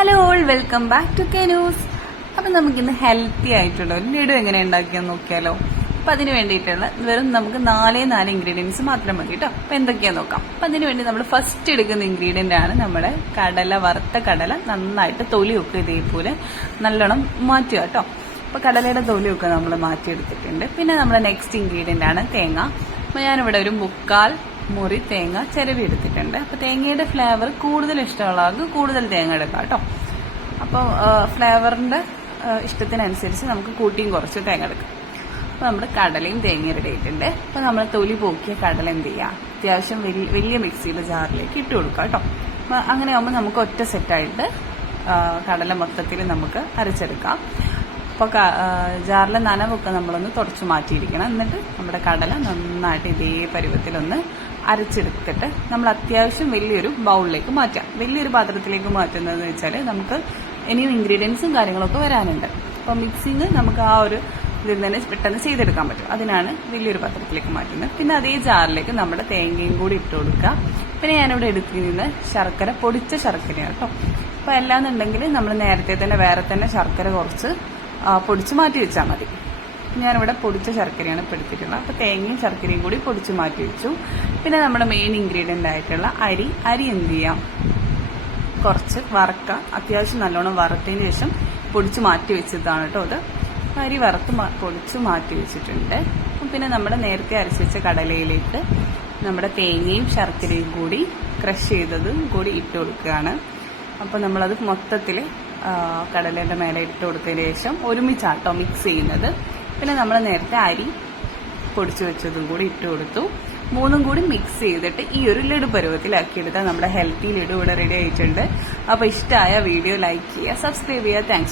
Hello all, welcome back to കെനൂസ്. അപ്പം നമുക്കിന്ന് ഹെൽത്തി ആയിട്ടുള്ള ഒരു ലഡു എങ്ങനെ ഉണ്ടാക്കിയെന്ന് നോക്കിയാലോ. അപ്പം അതിന് വേണ്ടിയിട്ടുള്ള വെറും നമുക്ക് 4 ഇൻഗ്രീഡിയൻസ് മാത്രം മതി കേട്ടോ. അപ്പം എന്തൊക്കെയാന്ന് നോക്കാം. അപ്പം അതിന് വേണ്ടി നമ്മൾ ഫസ്റ്റ് എടുക്കുന്ന ഇൻഗ്രീഡിയൻ്റ് ആണ് നമ്മുടെ കടല, വറുത്ത കടല. നന്നായിട്ട് തൊലിയൊക്കെ ഇതേപോലെ നല്ലോണം മാറ്റുക കേട്ടോ. അപ്പോൾ കടലയുടെ തൊലിയൊക്കെ നമ്മൾ മാറ്റിയെടുത്തിട്ടുണ്ട്. പിന്നെ നമ്മുടെ നെക്സ്റ്റ് ഇൻഗ്രീഡിയൻ്റ് ആണ് തേങ്ങ. അപ്പോൾ ഞാനിവിടെ ഒരു 3/4 മുറി തേങ്ങ ചിരവി എടുത്തിട്ടുണ്ട്. അപ്പോൾ തേങ്ങയുടെ ഫ്ലേവർ കൂടുതൽ ഇഷ്ടമുള്ളവർക്ക് കൂടുതൽ തേങ്ങ എടുക്കാം കേട്ടോ. അപ്പോൾ ഫ്ലേവറിന്റെ ഇഷ്ടത്തിനനുസരിച്ച് നമുക്ക് കൂട്ടിയും കുറച്ച് തേങ്ങ എടുക്കാം. അപ്പോൾ നമ്മുടെ കടലയും തേങ്ങയും റെഡി ആയിട്ടുണ്ട്. അപ്പോൾ നമ്മൾ തൊലി പോക്കിയ കടല എന്ത് ചെയ്യാം, അത്യാവശ്യം വലിയ മിക്സിയുടെ ജാറിലേക്ക് ഇട്ട് കൊടുക്കാം കേട്ടോ. അപ്പോൾ അങ്ങനെ ആകുമ്പോൾ നമുക്ക് ഒറ്റ സെറ്റായിട്ട് കടല മൊത്തത്തിൽ നമുക്ക് അരച്ചെടുക്കാം. അപ്പോൾ ജാറിലെ നനവൊക്കെ നമ്മളൊന്ന് തുടച്ചു മാറ്റിയിരിക്കണം. എന്നിട്ട് നമ്മുടെ കടല നന്നായിട്ട് ഇതേ പരുവത്തിലൊന്ന് അരച്ചെടുത്തിട്ട് നമ്മൾ അത്യാവശ്യം വലിയൊരു ബൗളിലേക്ക് മാറ്റാം. വലിയൊരു പാത്രത്തിലേക്ക് മാറ്റുന്നതെന്ന് വെച്ചാൽ നമുക്ക് ഇനിയും ഇൻഗ്രീഡിയൻസും കാര്യങ്ങളൊക്കെ വരാനുണ്ട്. അപ്പോൾ മിക്സിങ് നമുക്ക് ആ ഒരു ഇതിൽ തന്നെ പെട്ടെന്ന് ചെയ്തെടുക്കാൻ പറ്റും. അതിനാണ് വലിയൊരു പാത്രത്തിലേക്ക് മാറ്റുന്നത്. പിന്നെ അതേ ജാറിലേക്ക് നമ്മുടെ തേങ്ങയും കൂടി ഇട്ട് കൊടുക്കുക. പിന്നെ ഞാനിവിടെ എടുക്കുന്നത് ശർക്കര, പൊടിച്ച ശർക്കരയാണ് കേട്ടോ. അപ്പോൾ അല്ലാന്നുണ്ടെങ്കിൽ നമ്മൾ നേരത്തെ തന്നെ വേറെ തന്നെ ശർക്കര കുറച്ച് പൊടിച്ച് മാറ്റി വെച്ചാൽ മതി. ഞാനിവിടെ പൊടിച്ച ശർക്കരയാണ് ഇപ്പോൾ എടുത്തിട്ടുള്ളത്. അപ്പോൾ തേങ്ങയും ശർക്കരയും കൂടി പൊടിച്ച് മാറ്റി വെച്ചു. പിന്നെ നമ്മുടെ മെയിൻ ഇൻഗ്രീഡിയൻ്റ് ആയിട്ടുള്ള അരി എന്ത് ചെയ്യാം, കുറച്ച് വറക്കുക. അത്യാവശ്യം നല്ലോണം വറുത്തതിന് ശേഷം പൊടിച്ച് മാറ്റി വെച്ചതാണ് കേട്ടോ. അത് അരി വറുത്ത് പൊടിച്ച് മാറ്റി വെച്ചിട്ടുണ്ട്. പിന്നെ നമ്മുടെ നേരത്തെ അരച്ച് വെച്ച കടലയിലേക്ക് നമ്മുടെ തേങ്ങയും ശർക്കരയും കൂടി ക്രഷ് ചെയ്തതും കൂടി ഇട്ട് കൊടുക്കുകയാണ്. അപ്പോൾ നമ്മളത് മൊത്തത്തിൽ കടലയുടെ മേലെ ഇട്ട് കൊടുത്തതിന് ശേഷം ഒരുമിച്ചാട്ടോ മിക്സ് ചെയ്യുന്നത്. പിന്നെ നമ്മൾ നേരത്തെ അരി പൊടിച്ചു വെച്ചതും കൂടി ഇട്ട് കൊടുത്തു. മൂന്നും കൂടി മിക്സ് ചെയ്തിട്ട് ഈ ഒരു ലഡു പരുവത്തിലാക്കിയെടുത്താൽ നമ്മുടെ ഹെൽത്തി ലഡു ഇവിടെ റെഡി ആയിട്ടുണ്ട്. അപ്പോൾ ഇഷ്ടമായ വീഡിയോ ലൈക്ക് ചെയ്യുക, സബ്സ്ക്രൈബ് ചെയ്യുക. താങ്ക്സ്.